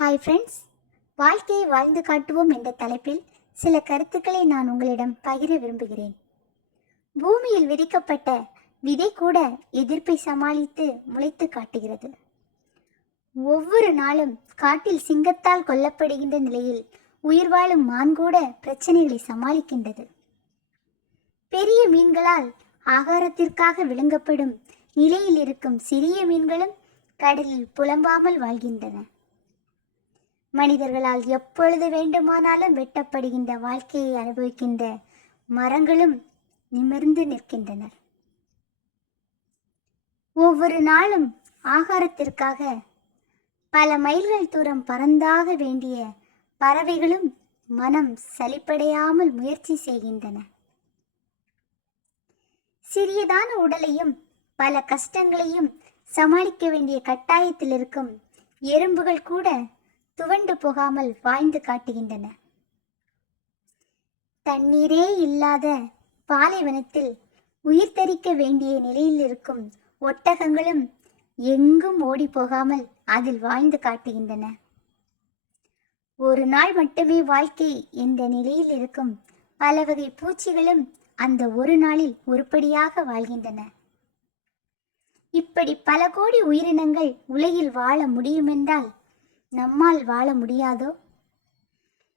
Hi friends வாழ்க்கையை வாழ்ந்து காட்டுவோம் என்ற தலைப்பில் சில கருத்துக்களை நான் உங்களிடம் பகிர விரும்புகிறேன். பூமியில் விதிக்கப்பட்ட விதை கூட எதிர்ப்பை சமாளித்து முளைத்து காட்டுகிறது. ஒவ்வொரு நாளும் காட்டில் சிங்கத்தால் கொல்லப்படுகின்ற நிலையில் உயிர் வாழும் மான் கூட பிரச்சனைகளை சமாளிக்கின்றது. பெரிய மீன்களால் ஆகாரத்திற்காக விழுங்கப்படும் நிலையில் இருக்கும் சிறிய மீன்களும் கடலில் புலம்பாமல் வாழ்கின்றன. மனிதர்களால் எப்பொழுது வேண்டுமானாலும் வெட்டப்படுகின்ற வாழ்க்கையை அனுபவிக்கின்ற மரங்களும் நிமிர்ந்து நிற்கின்றனர். ஒவ்வொரு நாளும் ஆகாரத்திற்காக பல மைல்கள் தூரம் பறந்தாக வேண்டிய பறவைகளும் மனம் சலிப்படையாமல் முயற்சி செய்கின்றன. சிறியதான உடலையும் பல கஷ்டங்களையும் சமாளிக்க வேண்டிய கட்டாயத்தில் இருக்கும் எறும்புகள் கூட துவண்டு போகாமல் வாழ்ந்து காட்டுகின்றன. தண்ணீரே இல்லாத பாலைவனத்தில் உயிர் தரிக்க வேண்டிய நிலையில் இருக்கும் ஒட்டகங்களும் எங்கும் ஓடி போகாமல் அதில் வாழ்ந்து காட்டுகின்றன. ஒரு நாள் மட்டுமே வாழ்க்கை என்ற நிலையில் இருக்கும் பல வகை பூச்சிகளும் அந்த ஒரு நாளில் உருப்படியாக வாழ்கின்றன. இப்படி பல கோடி உயிரினங்கள் உலகில் வாழ முடியுமென்றால் நம்மால் வாழ முடியாதோ?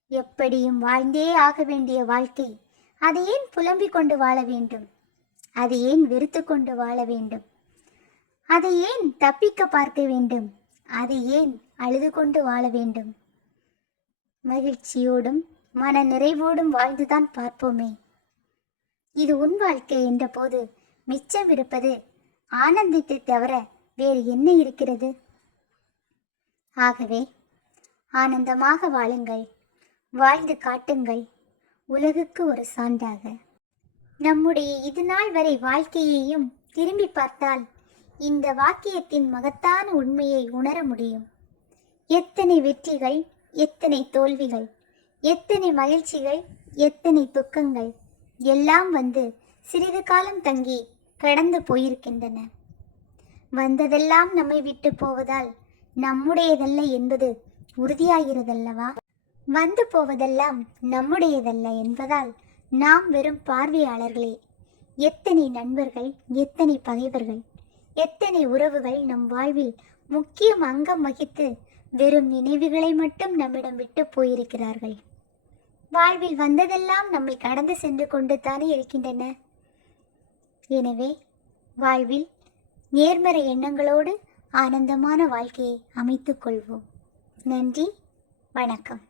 எப்படியும் வாழ்ந்தே ஆக வேண்டிய வாழ்க்கை அதை ஏன் புலம்பிக் கொண்டு வாழ வேண்டும்? அதை ஏன் வெறுத்து கொண்டு வாழ வேண்டும்? அதை ஏன் தப்பிக்க பார்க்க வேண்டும்? அதை ஏன் அழுது கொண்டு வாழ வேண்டும்? மகிழ்ச்சியோடும் மன நிறைவோடும் வாழ்ந்துதான் பார்ப்போமே. இது உன் வாழ்க்கை என்ற போது மிச்சம் இருப்பது ஆனந்தித்தை தவிர வேறு என்ன இருக்கிறது? ஆகவே ஆனந்தமாக வாழுங்கள் வாழ்ந்து காட்டுங்கள். உலகுக்கு ஒரு சான்றாக. நம்முடைய இதுநாள் வரை வாழ்க்கையையும் திரும்பி பார்த்தால் இந்த வாக்கியத்தின் மகத்தான உண்மையை உணர முடியும். எத்தனை வெற்றிகள் எத்தனை தோல்விகள் எத்தனை மகிழ்ச்சிகள் எத்தனை துக்கங்கள் எல்லாம் வந்து சிறிது காலம் தங்கி கடந்து போயிருக்கின்றன. வந்ததெல்லாம் நம்மை விட்டு போவதால் நம்முடையதல்ல என்பது உறுதியாகிறதல்லவா? வந்து போவதெல்லாம் நம்முடையதல்ல என்பதால் நாம் வெறும் பார்வையாளர்களே. எத்தனை நண்பர்கள் எத்தனை பகைவர்கள் எத்தனை உறவுகள் நம் வாழ்வில் முக்கியம் அங்கம் வகித்து வெறும் நினைவுகளை மட்டும் நம்மிடம் விட்டு போயிருக்கிறார்கள்? வாழ்வில் வந்ததெல்லாம் நம்மை கடந்து சென்று கொண்டு தானே இருக்கின்றன. எனவே வாழ்வில் நேர்மறை எண்ணங்களோடு ஆனந்தமான வாழ்க்கையை அமைத்துக் கொள்வோம். நன்றி வணக்கம்.